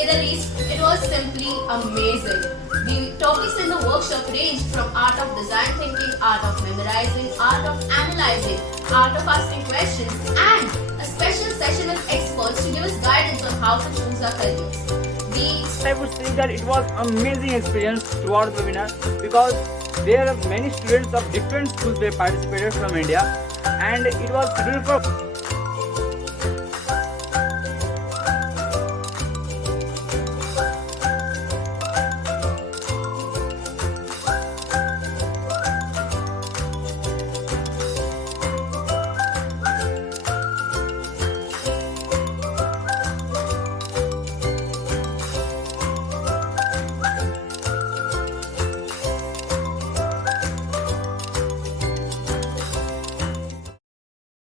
say the least, it was simply amazing. The topics in the workshop ranged from art of design thinking, art of memorizing, art of analyzing, art of asking questions, and a special session with experts to give us guidance on how to choose our careers. I would say that it was amazing experience throughout the webinar because there are many students of different schools they participated from India, and it was scheduled for